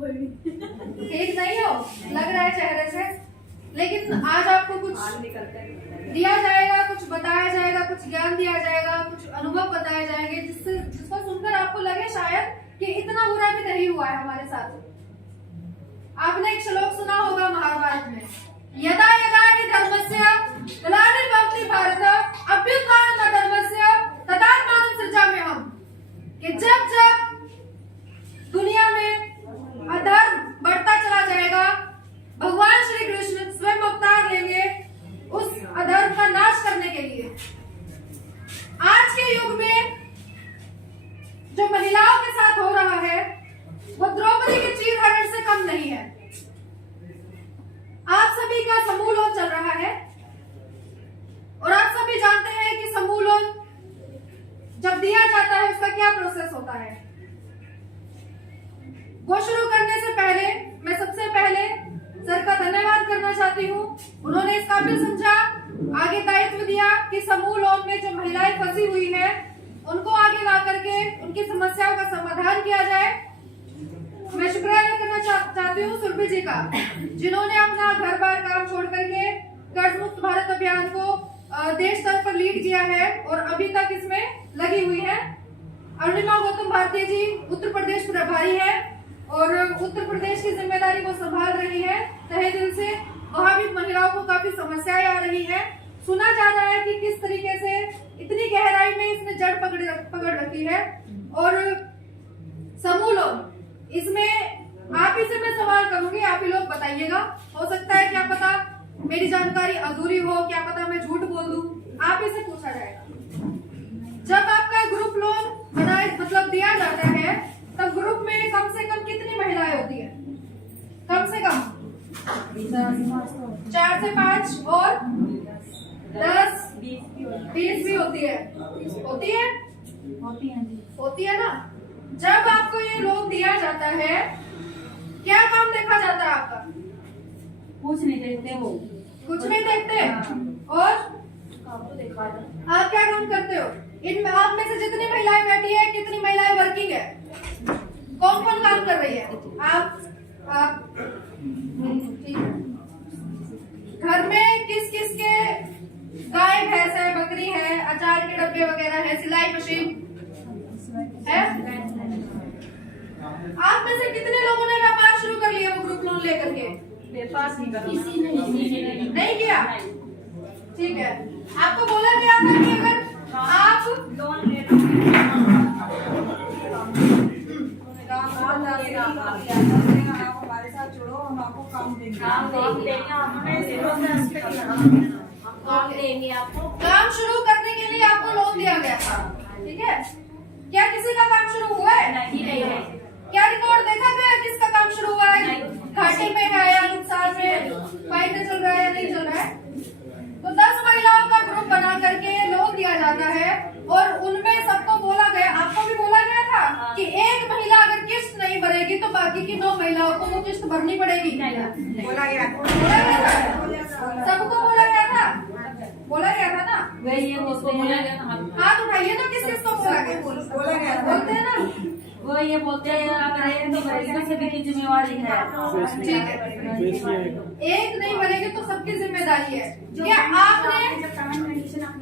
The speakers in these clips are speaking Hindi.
ठीक नहीं हो लग रहा है चेहरे से, लेकिन आज आपको कुछ दिया जाएगा, कुछ बताया जाएगा, कुछ ज्ञान दिया जाएगा, कुछ अनुभव बताए जाएंगे जिसको सुनकर आपको लगे शायद कि इतना बुरा भी नहीं हुआ है हमारे साथ। आपने एक श्लोक सुना होगा महाभारत में, यदा यदा हि धर्मस्य ग्लानिर्भवति भारत अभ्युत्थानम् अधर्मस्य तदात्मानं सृजाम्यहम्, कि जब जब दुनिया में अधर्म बढ़ता चला जाएगा, भगवान श्री कृष्ण स्वयं अवतार लेंगे उस अधर्म का नाश करने के लिए। आज के युग में जो महिलाओं के साथ हो रहा है वो द्रौपदी के चीरहरण से कम नहीं है। आप सभी का समूह लोन चल रहा है और आप सभी जानते हैं कि समूह लोन जब दिया जाता है उसका क्या प्रोसेस होता है। वो शुरू करने से पहले मैं सबसे पहले सर का धन्यवाद करना चाहती हूँ। उन्होंने इस काबिल समझा, आगे दायित्व दिया कि समूह लोन में जो महिलाएं फंसी हुई है उनको आगे ला करके उनकी समस्याओं का समाधान किया जाए। मैं शुक्रिया अदा करना चाहती हूँ सुरभि जी का, जिन्होंने अपना घर बार काम छोड़ करके कर्ज मुक्त भारत अभियान को देश स्तर पर लीड किया है और अभी तक इसमें लगी हुई है। अरुणिमा गौतम भारती जी उत्तर प्रदेश प्रभारी है और उत्तर प्रदेश की जिम्मेदारी वो संभाल रही है तहे दिल से। वहाँ भी महिलाओं को काफी समस्याएं आ रही है। सुना जा रहा है कि किस तरीके से इतनी गहराई में इसने जड़ पकड़ रखी है। और समूह लोग इसमें आप ही से मैं सवाल करूंगी, आप ही लोग बताइएगा। हो सकता है क्या पता मेरी जानकारी अधूरी हो, क्या पता मैं झूठ बोल दूं, आप ही से पूछा जाएगा। जब आपका ग्रुप लोन बनाए मतलब दिया जाता है तब ग्रुप में कम से कम कितनी महिलाएं होती है? कम से कम 4 से 5 और 10 20 भी होती है। होती है ना। जब आपको ये लोन दिया जाता है क्या काम देखा जाता है आपका? कुछ नहीं देखते वो, कुछ नहीं देखते। और आप क्या काम करते हो? इनमें आप में से जितनी महिलाएं बैठी है कितनी महिलाएं वर्किंग है? कौन कौन काम कर रही है? आप ठीक है। घर में किस किस के गाय भैंस है, बकरी है, अचार के डब्बे वगैरह है, सिलाई मशीन है? आप में से कितने लोगों ने व्यापार शुरू कर लिया वो ग्रुप लोन लेकर के? नहीं किया। ठीक है, आपको बोला गया था कि अगर आप लोन ले हमारे साथ जुड़ो, हम आपको काम देंगे, आपको काम शुरू करने के लिए आपको लोन दिया गया था। ठीक है, क्या किसी का काम शुरू हुआ है? नहीं है। क्या रिकॉर्ड देखा गया किसका काम शुरू हुआ है? घाटे में है या नुकसान में, फायदा चल रहा है या नहीं चल रहा है? तो 10 महिलाओं का ग्रुप बना करके लोन दिया जाता है और उनमें सबको बोला गया, आपको भी बोला गया था कि एक महिला अगर किस्त नहीं भरेगी तो बाकी की 2 महिलाओं को वो किस्त भरनी पड़ेगी। बोला गया था, सबको बोला गया था ना। वही बोला गया था। हाथ उठाइए ना, किस किस को बोला गया? बोलते हैं ना, वो ये बोलते हैं अगर तो भरेगी सभी की जिम्मेवारी है। ठीक है, एक नहीं भरेगी तो सबकी जिम्मेदारी है। क्या आपने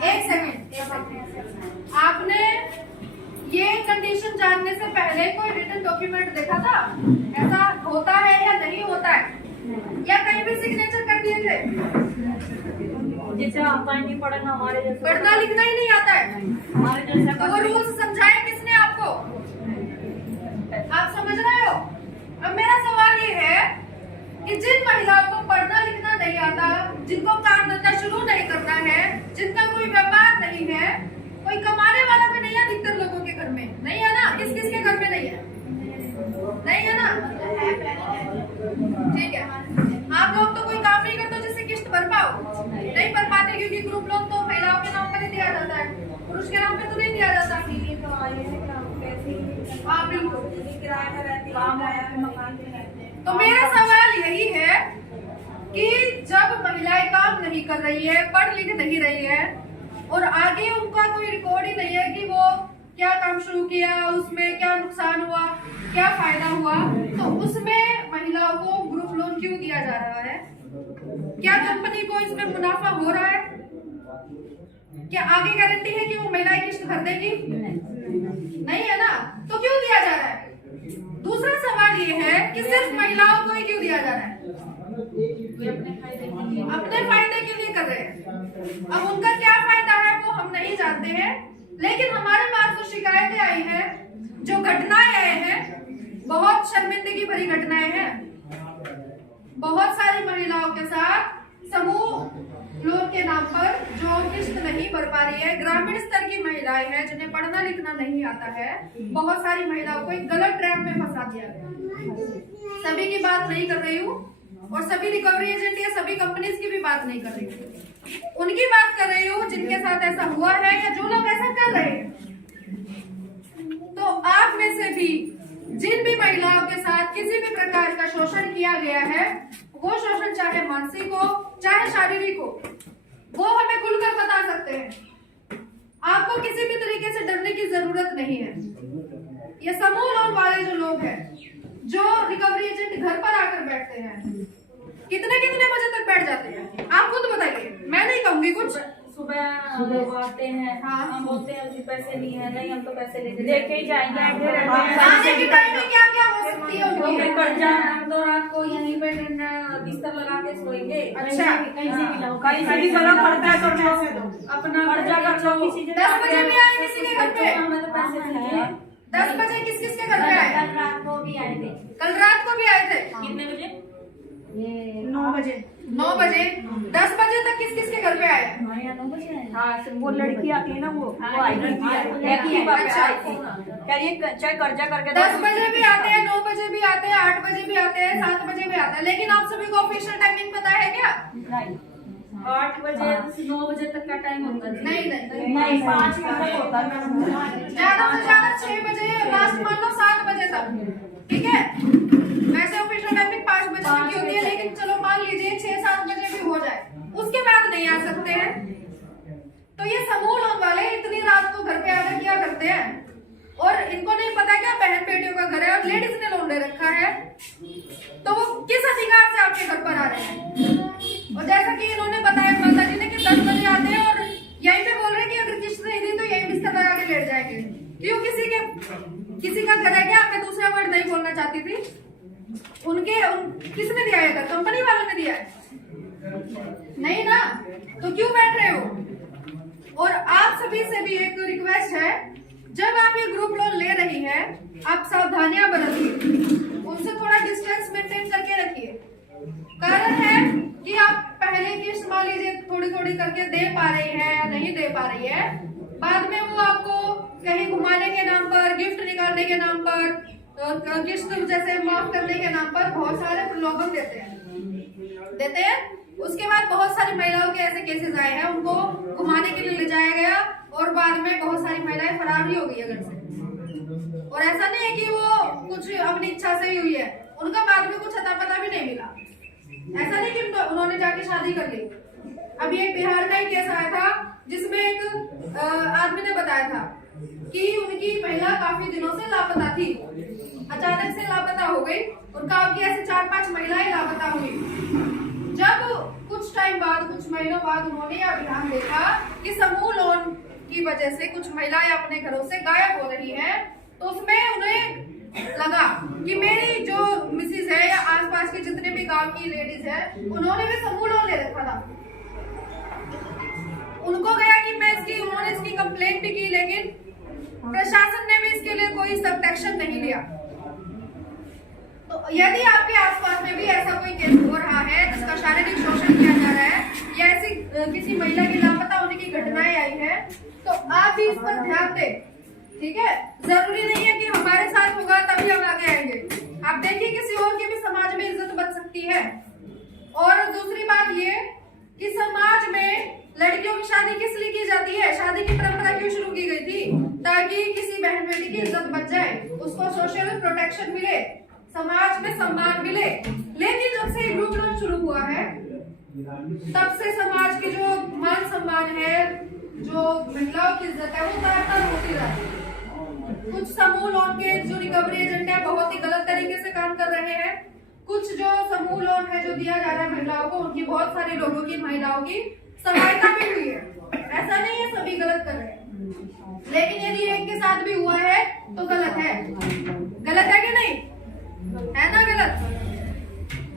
एक सेकंड, आपने ये कंडीशन जानने से पहले कोई रिटन डॉक्यूमेंट देखा था? ऐसा होता है या नहीं होता है? या कहीं भी सिग्नेचर कर दिए थे? जैसे आपका नहीं पढ़ना, हमारे जैसे पढ़ना लिखना ही नहीं आता है, हमारे जैसा तो वो रूल्स समझाए किसने आपको? आप समझ रहे हो? अब मेरा सवाल ये है कि जिन महिलाओं को पढ़ना लिखना नहीं आता, जिनको काम धंधा शुरू नहीं करना है, जिनका कोई व्यापार नहीं है, कोई कमाने वाला भी नहीं है अधिकतर लोगों के घर में, नहीं है ना? किस किस के घर में नहीं है? नहीं है ना? ठीक है, आप लोग तो कोई काम नहीं करते जिससे किस्त भर पाओ, नहीं भर पाते क्योंकि ग्रुप लोन तो महिलाओं के नाम पर ही दिया जाता है, पुरुष के नाम पे तो नहीं दिया जाता। हाँ बिल्कुल। तो मेरा सवाल यही है कि जब महिलाएं काम नहीं कर रही है, पढ़ लिख नहीं रही है और आगे उनका कोई रिकॉर्ड ही नहीं है कि वो क्या काम शुरू किया, उसमें क्या नुकसान हुआ, क्या फायदा हुआ, तो उसमें क्या कंपनी को इसमें मुनाफा हो रहा है? क्या आगे गारंटी है कि वो महिलाएं किस्त भर देगी? नहीं है ना, तो क्यों दिया जा रहा है? दूसरा सवाल ये है कि सिर्फ महिलाओं को ही क्यों दिया जा रहा है? अपने फायदे के लिए कर रहे हैं। अब उनका क्या फायदा है वो हम नहीं जानते हैं, लेकिन हमारे पास जो शिकायतें आई हैं, जो घटनाएं आई हैं, बहुत शर्मिंदगी भरी घटनाएं हैं। बहुत सारी महिलाओं के साथ समूह लोन के नाम पर जो किस्त नहीं भर पा रही है, ग्रामीण स्तर की महिलाएं हैं जिन्हें पढ़ना लिखना नहीं आता है, बहुत सारी महिलाओं को एक गलत ट्रैप में फंसा दिया गया। सभी की बात नहीं कर रही हूँ और सभी रिकवरी एजेंट या सभी कंपनीज की भी बात नहीं कर रही हूँ, उनकी बात कर रही हूँ जिनके साथ ऐसा हुआ है या जो लोग ऐसा कर रहे हैं। तो आप में से भी जिन भी महिलाओं के साथ किसी भी प्रकार का शोषण किया गया है, वो शोषण चाहे मानसिक हो चाहे शारीरिक हो, वो हमें खुलकर बता सकते हैं। आपको किसी भी तरीके से डरने की जरूरत नहीं है। ये समूह लोन वाले जो लोग हैं, जो रिकवरी एजेंट घर पर आकर बैठते हैं, कितने कितने बजे तक बैठ जाते हैं आप खुद बताइए, मैं नहीं कहूंगी कुछ। सुबह वो आते हैं, हाँ। हम बोलते हैं अभी पैसे नहीं है, नहीं हम तो पैसे लेके ही जाएंगे। आने के टाइम में क्या क्या हो सकती है उनकी? कर्जा हम तो रात को यहीं पे बिस्तर लगा के सोएंगे। अच्छा, कहीं से भी लाओ, कहीं से भी करो, कर्जा कर लो, अपना कर्जा कर लो। 10 बजे भी आए किसी के घर पे? हमें तो पैसे चाहिए। 10 बजे किस किस के घर पे आए? कल रात को भी आए थे। कल रात को भी आए थे। कितने बजे? 9 बजे। 9 बजे 10 बजे तक किस किस के घर पे आए? हमारे यहाँ 9 बजे आए। हाँ, वो लड़की आती है ना, वो आई थी, अच्छा। कह रही है चाहे कर्जा करके 10 बजे भी आते हैं, 9 बजे भी आते हैं, 8 बजे भी आते हैं, 7 बजे भी आते हैं, लेकिन आप सभी को ऑफिशियल टाइमिंग पता है क्या? नहीं 8 बजे से 9 बजे तक का टाइम होता है। नहीं 5 बजे होता है, ज्यादा से ज्यादा 6 बजे, लास्ट मान लो 7 बजे तक, ठीक है। वैसे ऑफिशियल टाइमिंग 5 बजे तक की होती है, लेकिन चलो मान लीजिए 6-7 बजे भी हो जाए, उसके बाद नहीं आ सकते हैं। तो ये समूह लोन वाले इतनी रात को घर पे आकर क्या करते हैं, और इनको नहीं पता क्या बहन बेटियों का घर है और लेडीज ने लोन ले रखा है, तो वो किस अधिकार से आपके घर पर आ रहे हैं? और जैसा कि इन्होंने बताया माता जी ने कि 10 बजे आते हैं और यहीं पे बोल रहे हैं कि अगर किस्त नहीं दी तो यही बिस्तर लगा के लेट जाएंगे। क्यों? किसी का घर है क्या? मैं दूसरा वर्ड नहीं बोलना चाहती थी। किसने दिया है? कंपनी वालों ने दिया है? नहीं ना, तो क्यों बैठ रहे हो? और आप सभी से भी एक रिक्वेस्ट है, जब आप ये ग्रुप लोन ले रही हैं, आप सावधानियां बरतिए, उनसे थोड़ा डिस्टेंस मेंटेन करके रखिए। कारण है कि आप पहले किस्त मान लीजिए थोड़ी थोड़ी करके दे पा रही है या नहीं दे पा रही है, बाद में वो आपको कहीं घुमाने के नाम पर, गिफ्ट निकालने के नाम पर, किस्त जैसे माफ करने के नाम पर बहुत सारे प्रलोभन देते हैं। उसके बाद बहुत सारी महिलाओं के ऐसे केसेस आए हैं, उनको घुमाने के लिए ले जाया गया और बाद में बहुत सारी महिलाएं फरार भी हो गई घर से। और ऐसा नहीं है कि वो कुछ अपनी इच्छा से ही हुई है, उनका बाद में कुछ अता पता भी नहीं मिला। ऐसा नहीं कि उन्होंने जाके शादी कर ली। अभी एक बिहार का ही केस आया था, जिसमें एक आदमी ने बताया था कि उनकी महिला काफी दिनों से लापता थी, अचानक से लापता हो गई। उनका अभी ऐसे 4-5 महिलाएं लापता हुई। जब कुछ टाइम बाद, कुछ महीनों बाद उन्होंने यह अभियान देखा कि समूह लोन की वजह से कुछ महिलाएं अपने घरों से गायब हो रही हैं, तो उसमें उन्हें लगा कि मेरी जो मिसेज है या आसपास के जितने भी गांव की लेडीज है, उन्होंने भी समूह लोन ले रखा था। उनको गया कि उन्होंने इसकी कंप्लेंट भी की, लेकिन प्रशासन ने भी इसके लिए कोई सख्त एक्शन नहीं लिया। तो यदि आपके आसपास में भी ऐसा कोई केस हो रहा है जिसका शारीरिक शोषण किया जा रहा है या ऐसी किसी महिला की लापता होने की घटनाएं आई है, तो आप भी इस पर ध्यान दें, ठीक है। जरूरी नहीं है कि हमारे साथ होगा तभी हम आगे आएंगे। आप देखिए किसी और की भी समाज में इज्जत बच सकती है। और दूसरी बात ये कि समाज में लड़कियों की शादी किस लिए की जाती है? शादी की परंपरा क्यों शुरू की गई थी? ताकि किसी बहन बेटी की इज्जत बच जाए, उसको सोशल प्रोटेक्शन मिले, समाज में सम्मान मिले। लेकिन जब से ग्रुप लोन शुरू हुआ है, तब से समाज की जो मान सम्मान है, जो महिलाओं की इज्जत है, वो तार-तार होती जाती है। कुछ समूह लोन के जो रिकवरी एजेंट है बहुत ही गलत तरीके से काम कर रहे हैं। कुछ जो समूह लोन है जो दिया जा रहा है महिलाओं को, उनकी बहुत सारी लोगों की महिलाओं की सहायता भी हुई है। ऐसा नहीं है सभी गलत कर रहे हैं, लेकिन यदि एक के साथ भी हुआ है तो गलत है। गलत है कि नहीं? है ना गलत?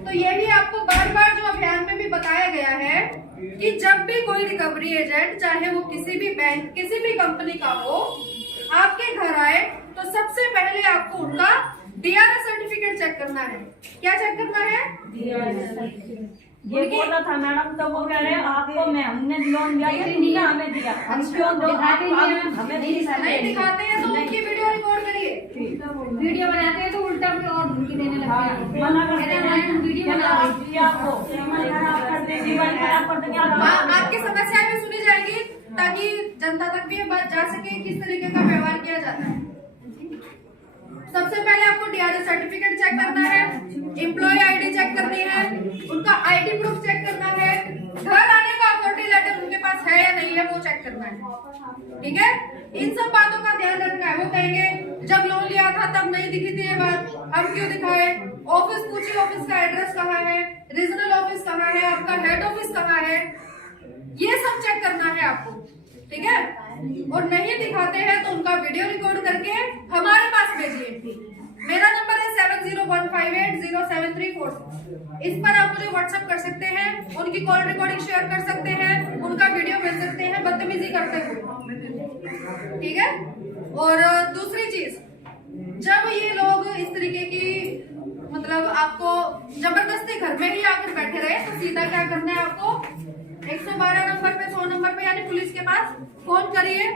तो ये भी आपको बार बार जो अभियान में भी बताया गया है कि जब भी कोई रिकवरी एजेंट, चाहे वो किसी भी बैंक, किसी भी कंपनी का हो, आपके घर आए तो सबसे पहले आपको उनका डीआरएस सर्टिफिकेट चेक करना है। क्या चेक करना है? ये बोला था मैडम, तो वो कह रहे हैं आपको मैं हमने लोन दिया या तुमने हमें दिया, हम क्यों दो हमें नहीं दिखाते हैं तो उनकी वीडियो रिकॉर्ड करिए। वीडियो बनाते हैं तो उल्टा कोई और धमकी देने लगते हैं। मना करते हैं वीडियो बना आपकी समस्या भी सुनी जाएगी ताकि जनता तक भी ये बात जा सके किस तरीके का व्यवहार किया जाता है। सबसे पहले आपको डीआरएस सर्टिफिकेट चेक करना है, एम्प्लॉय आईडी चेक करनी है, उनका आईडी प्रूफ चेक करना है, घर आने का अथॉरिटी लेटर उनके पास है या नहीं है वो चेक करना है। ठीक है, इन सब बातों का ध्यान रखना है। वो कहेंगे जब लोन लिया था तब नहीं दिखी थी ये बात, हम क्यों दिखाए? ऑफिस पूछिए, ऑफिस का एड्रेस कहाँ है, रीजनल ऑफिस कहाँ है, आपका हेड ऑफिस कहाँ है, ये सब चेक करना है आपको। ठीक है, और नहीं दिखाते हैं तो उनका वीडियो रिकॉर्ड करके हमारे पास भेजिए। मेरा नंबर है 7015807346। इस पर आप मुझे व्हाट्सएप कर सकते हैं, उनकी कॉल रिकॉर्डिंग शेयर कर सकते हैं, उनका वीडियो भेज सकते हैं बदतमीजी करते हुए। ठीक है, और दूसरी चीज, जब ये लोग इस तरीके की मतलब आपको जबरदस्ती घर में ही आकर बैठे रहे तो सीधा क्या करना है आपको? 112 नंबर पे, 100 नंबर पे यानी पुलिस के पास फोन करिए,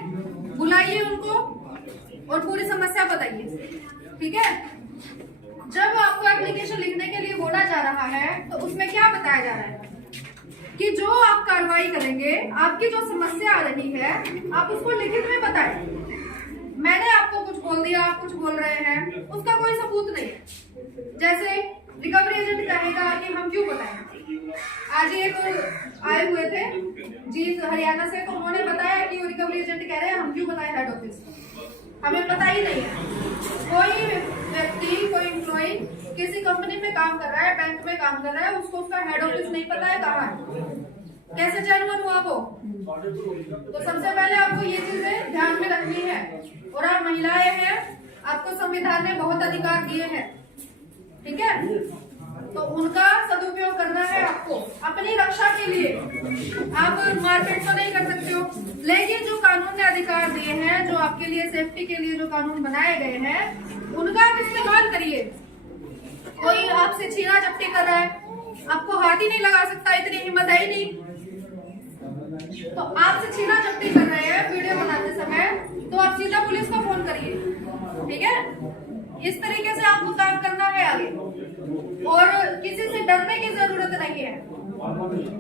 बुलाइए उनको और पूरी समस्या बताइए। ठीक है, जब आपको एप्लीकेशन लिखने के लिए बोला जा रहा है तो उसमें क्या बताया जा रहा है कि जो आप कार्रवाई करेंगे, आपकी जो समस्या आ रही है आप उसको लिखित में बताएं। मैंने आपको कुछ बोल दिया, आप कुछ बोल रहे हैं, उसका कोई सबूत नहीं है। जैसे रिकवरी एजेंट कहेगा कि हम क्यों बताएं। आज एक आए हुए थे जी हरियाणा से, तो उन्होंने बताया कि वो रिकवरी एजेंट कह रहे हैं हम क्यों बताएं हेड ऑफिस, हमें पता ही नहीं है। कोई व्यक्ति, कोई एम्प्लॉय किसी कंपनी में काम कर रहा है, बैंक में काम कर रहा है, उसको उसका हेड ऑफिस नहीं पता है कहाँ है, कैसे जेन्युइन हुआ वो? तो सबसे पहले आपको ये चीजें ध्यान में रखनी है। और आप महिलाएं हैं, आपको संविधान ने बहुत अधिकार दिए हैं। ठीक है, तो उनका सदुपयोग करना है आपको अपनी रक्षा के लिए। आप मार्केट तो नहीं कर सकते हो, लेकिन जो कानून ने अधिकार दिए हैं, जो आपके लिए सेफ्टी के लिए जो कानून बनाए गए हैं, उनका आप इस्तेमाल करिए। कोई आपसे छीना झपटी कर रहा है, आपको हाथ ही नहीं लगा सकता, इतनी हिम्मत है ही नहीं, तो आपसे छीना झपटी कर रहे हैं वीडियो बनाते समय, तो आप सीधा पुलिस को फोन करिए। ठीक है, इस तरीके से आपको काम करना है आगे, और किसी से डरने की जरूरत नहीं है।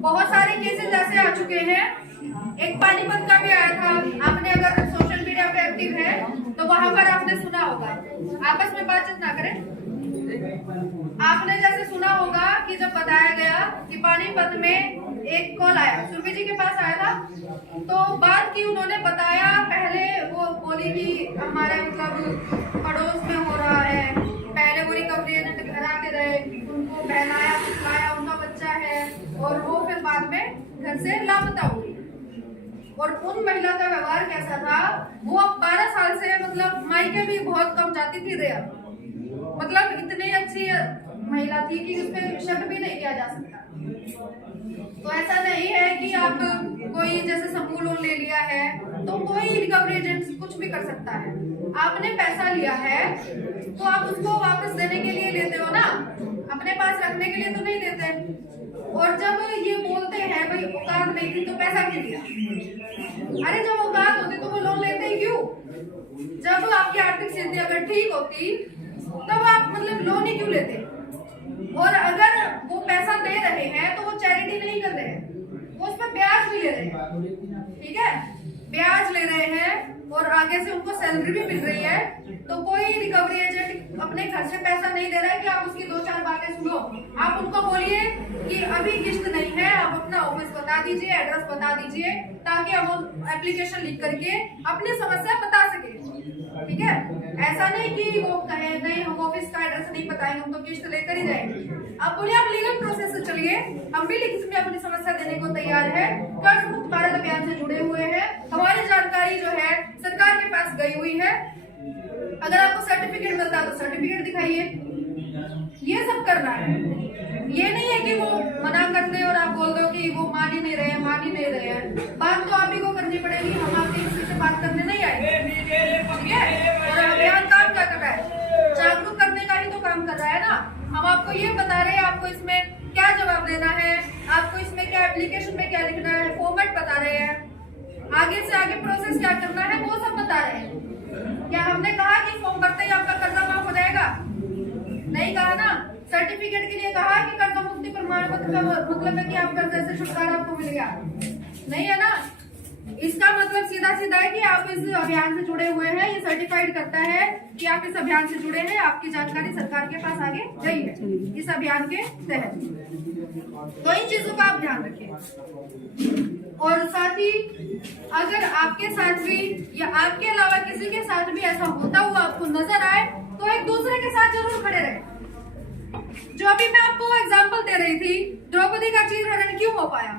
बहुत सारे केसेस ऐसे आ चुके हैं, एक पानीपत का भी आया था। आपने अगर सोशल मीडिया पे एक्टिव है तो वहां पर आपने सुना होगा, आपस में बातचीत ना करें। आपने जैसे सुना होगा कि जब बताया गया कि पानीपत में एक कॉल आया, सुरभि जी के पास आया था, तो बात की उन्होंने बताया, पहले वो बोली कि हमारे मतलब पड़ोस में हो रहा है, पहले वो रिकवरी एजेंट घर आके रहे, उनको बहलाया फुसलाया, उनका बच्चा है, और वो फिर बाद में घर से लापता हो गई। और उन महिला का व्यवहार कैसा था, वो 12 साल से मतलब मायके भी बहुत कम जाती थी रेयर, मतलब इतनी अच्छी महिला थी कि उस पर शक भी नहीं किया जा सकता। तो ऐसा नहीं है कि आप कोई जैसे समूह लोन ले लिया है तो कोई रिकवरी एजेंट कुछ भी कर सकता है। आपने पैसा लिया है तो आप उसको वापस देने के लिए लेते हो ना, अपने पास रखने के लिए तो नहीं लेते। और जब ये बोलते हैं भाई औकात नहीं थी तो पैसा क्यों लिया, अरे जब औकात होती तो वो लोन लेते ही क्यों? जब आपकी आर्थिक स्थिति अगर ठीक होती तब आप मतलब लोन ही क्यों लेते? और अगर वो पैसा दे रहे हैं तो वो चैरिटी नहीं कर रहे हैं, वो उस पर ब्याज भी ले रहे हैं। ठीक है, ब्याज ले रहे हैं और आगे से उनको सैलरी भी मिल रही है। तो कोई रिकवरी एजेंट अपने घर से पैसा नहीं दे रहा है कि आप उसकी 2-4 बातें सुनो। आप उनको बोलिए कि अभी किस्त नहीं है, आप अपना ऑफिस बता दीजिए, एड्रेस बता दीजिए, ताकि हम एप्लीकेशन लिख करके अपनी समस्या बता सके। ठीक है, ऐसा नहीं कि वो कहे नहीं हम ऑफिस का एड्रेस नहीं बताएंगे, हम तो किस्त लेकर ही जाएंगे। आप बोलिए आप लीगल प्रोसेस से चलिए, हम भी लिखित में अपनी समस्या देने को तैयार है। कर्ज मुक्त भारत अभियान से जुड़े हुए हैं, हमारी जानकारी जो है सरकार के पास गई हुई है। अगर आपको सर्टिफिकेट मिलता है तो सर्टिफिकेट दिखाइए, ये सब करना है। ये नहीं है कि वो मना कर दे और आप बोल दो कि वो मान ही नहीं रहे हैं। बात तो आप ही को करनी पड़ेगी, हम आपके किसी से बात करने नहीं आए, ठीक है। और अभियान काम क्या कर रहा है, जागरूक करने का ही तो काम कर रहा है ना। हम आपको ये बता रहे हैं आपको इसमें क्या जवाब देना है, आपको इसमें क्या एप्लीकेशन में क्या लिखना है, फॉर्मेट बता रहे हैं, आगे से आगे प्रोसेस क्या करना है वो सब बता रहे हैं। क्या हमने कहा कि फॉर्म भरते ही आपका कर्जा माफ हो जाएगा? नहीं कहा ना। सर्टिफिकेट के लिए कहा कि कर्जा मुक्ति प्रमाण पत्र का मतलब है कि आप कर्जे से छुटकारा आपको मिल गया, नहीं है ना। इसका मतलब सीधा सीधा है कि आप इस अभियान से जुड़े हुए हैं, ये सर्टिफाइड करता है कि आप इस अभियान से जुड़े हैं, आपकी जानकारी सरकार के पास आगे गई है इस अभियान के तहत। तो इन चीजों का आप ध्यान रखें। और साथ ही अगर आपके साथ भी या आपके अलावा किसी के साथ भी ऐसा होता हुआ आपको नजर आए तो एक दूसरे के साथ जरूर खड़े रहे। जो अभी मैं आपको एग्जाम्पल दे रही थी, द्रौपदी का चीरहरण क्यों हो पाया,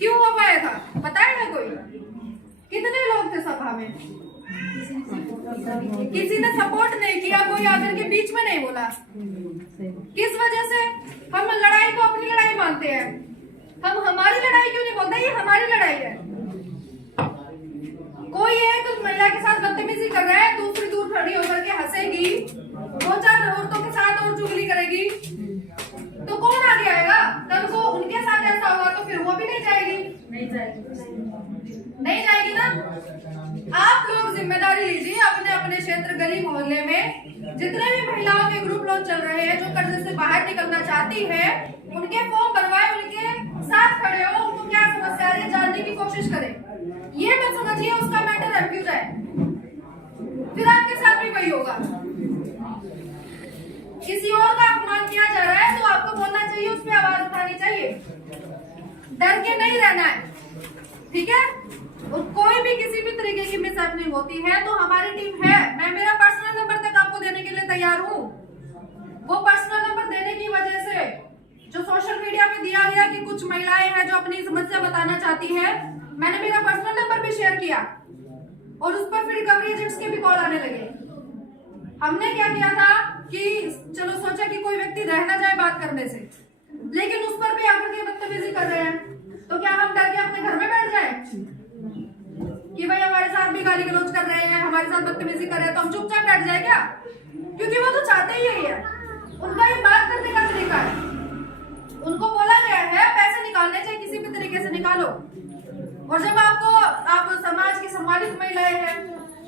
क्यों हो पाया था, बताएगा कोई? कितने लोग थे सभा में? किसी ने सपोर्ट नहीं किया, कोई आकर के बीच में नहीं बोला। किस वजह से? हम लड़ाई को अपनी लड़ाई मानते हैं, हम हमारी लड़ाई क्यों नहीं बोलते, ये हमारी लड़ाई है। कोई एक महिला के साथ बदतमीजी कर रहा है, दूसरी दूर खड़ी होकर के हंसेगी, दो चार औरतों के साथ और चुगली करेगी, तो कौन आगे आएगा? कल को उनके साथ ऐसा होगा तो फिर वो भी नहीं जाएगी, नहीं जाएगी ना। आप लोग जिम्मेदारी लीजिए अपने अपने क्षेत्र गली मोहल्ले में जितने भी महिलाओं के ग्रुप लोन चल रहे हैं जो कर्ज से बाहर निकलना चाहती है, उनके फॉर्म भरवाए, उनके साथ खड़े हो, उनको क्या समस्या है जानने की कोशिश करें। ये मत समझिए उसका मैटर रेफ्यूज है, फिर आपके साथ भी वही होगा। किसी और का अपमान किया जा रहा है तो आपको बोलना चाहिए, उस पर आवाज उठानी चाहिए, डर के नहीं रहना है, ठीक है। और कोई भी किसी भी तरीके की मिसहैपनिंग होती है तो हमारी टीम है, मैं मेरा पर्सनल नंबर तक आपको देने के लिए तैयार हूँ। वो पर्सनल नंबर देने की वजह से जो सोशल मीडिया पे दिया गया कि कुछ महिलाएं हैं जो अपनी समस्या बताना चाहती है, मैंने मेरा पर्सनल नंबर भी शेयर किया और उस पर फिर रिकवरी एजेंट्स के भी कॉल आने लगे। हमने क्या किया था कि चलो सोचा कि कोई व्यक्ति रह ना जाए बात करने से, लेकिन उस पर भी आकर के बदतमीजी कर रहे हैं, तो क्या हम डर के अपने घर में बैठ जाए कि भाई हमारे साथ भी गाली गलौज कर रहे हैं, हमारे साथ बदतमीजी कर रहे हैं, तो हम चुपचाप बैठ जाए क्या? क्योंकि वो तो चाहते ही यही है, उनका ये बात करने का तरीका है। उनको बोला गया है पैसे निकालने चाहिए, किसी भी तरीके से निकालो। और जब आप समाज की सम्मानित महिलाएं हैं,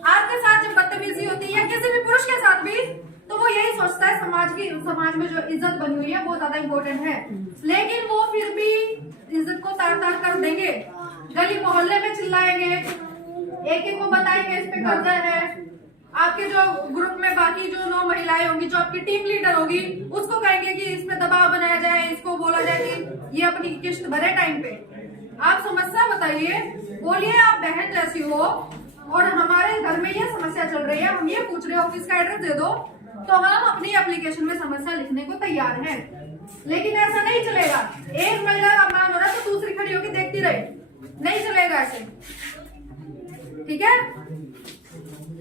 आपके साथ जब बदतमीजी होती है या किसी भी पुरुष के साथ भी, तो वो यही सोचता है समाज में जो इज्जत बनी हुई है वो ज्यादा इम्पोर्टेंट है, लेकिन वो फिर भी इज्जत को तार तार कर देंगे, गली मोहल्ले में चिल्लाएंगे, एक एक को बताएंगे इस पे कर्जा है। आपके जो ग्रुप में बाकी जो 9 महिलाएं होंगी, जो आपकी टीम लीडर होगी, उसको कहेंगे कि इस पे दबाव बनाया जाए, इसको बोला जाए कि ये अपनी किस्त भरे टाइम पे। आप समस्या बताइए, बोलिए आप बहन जैसी हो और हमारे घर में ये समस्या चल रही है, हम ये पूछ रहे हैं ऑफिस का एड्रेस दे दो, तो हम अपनी एप्लीकेशन में समस्या लिखने को तैयार हैं। लेकिन ऐसा नहीं चलेगा, एक महिला का अपमान हो रहा है तो दूसरी खड़ी होकर देखती रहे, नहीं चलेगा ऐसे, ठीक है।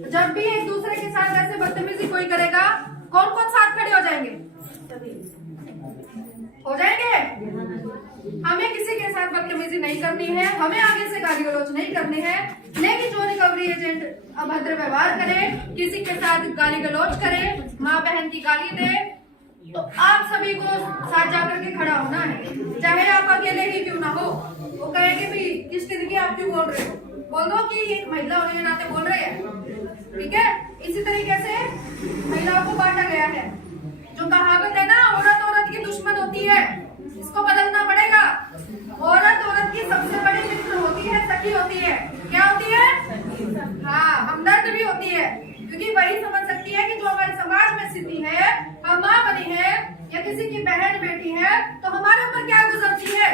जब भी एक दूसरे के साथ ऐसे बदतमीजी कोई करेगा, कौन कौन साथ खड़े हो जाएंगे? हो जाएंगे। हमें किसी के साथ बदतमीजी नहीं करनी है, हमें आगे से गाली गलौज नहीं करनी है, लेकिन जो रिकवरी एजेंट अभद्र व्यवहार करे, किसी के साथ गाली गलौज करे, माँ बहन की गाली दे, तो आप सभी को साथ जाकर के खड़ा होना है, चाहे आप अकेले ही क्यों ना हो। वो कहेंगे भी किस तरीके आप क्यों बोल रहे हो, बोल दो कि एक महिला होने के नाते बोल रहे हैं, ठीक है। इसी तरीके से महिलाओं को बांटा गया है। जो कहावत है ना, औरत औरत की दुश्मन होती है, इसको बदलना पड़ेगा। औरत औरत की सबसे बड़ी मित्र होती है, सखी होती है। क्या होती है? हाँ, हमदर्द भी होती है, क्योंकि वही समझ सकती है कि जो हमारे समाज में स्थिति है, हम माँ बनी है या किसी की बहन बेटी है, तो हमारे ऊपर क्या गुजरती है।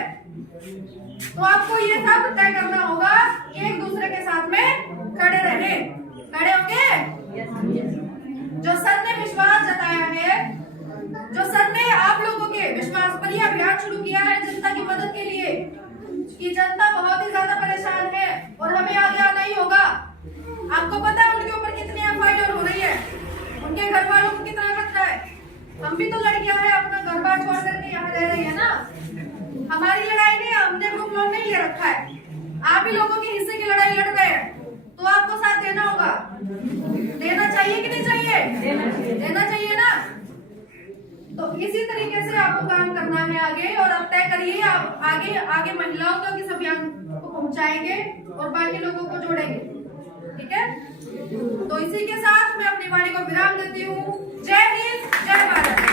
तो आपको ये सब तय करना होगा कि एक दूसरे के साथ में खड़े रहे, खड़े होंगे। जो सर ने विश्वास जताया है, जो सर ने आप लोगों के विश्वास पर यह अभियान शुरू किया है जनता की मदद के लिए, कि जनता बहुत ही ज्यादा परेशान है और हमें आगे आना ही होगा। आपको पता है उनके ऊपर कितनी एफआईआर हो रही है, उनके घर वालों को कितना खतरा है। हम भी तो लड़कियां हैं, अपना घर बार छोड़ करके यहाँ रह रही है ना। हमारी लड़ाई नहीं, हमने ग्रुप लोन नहीं ले रखा है। आप ही लोगों के हिस्से की लड़ाई लड़ रहे हैं, तो आपको साथ देना होगा। देना चाहिए कि नहीं चाहिए? देना चाहिए ना। तो इसी तरीके से आपको काम करना है आगे, और अब तय करिए आप आगे महिलाओं तक इस अभियान को पहुंचाएंगे और बाकी लोगों को जोड़ेंगे। ठीक है, तो इसी के साथ मैं अपनी वाणी को विराम देती हूँ। जय हिंद, जय भारत।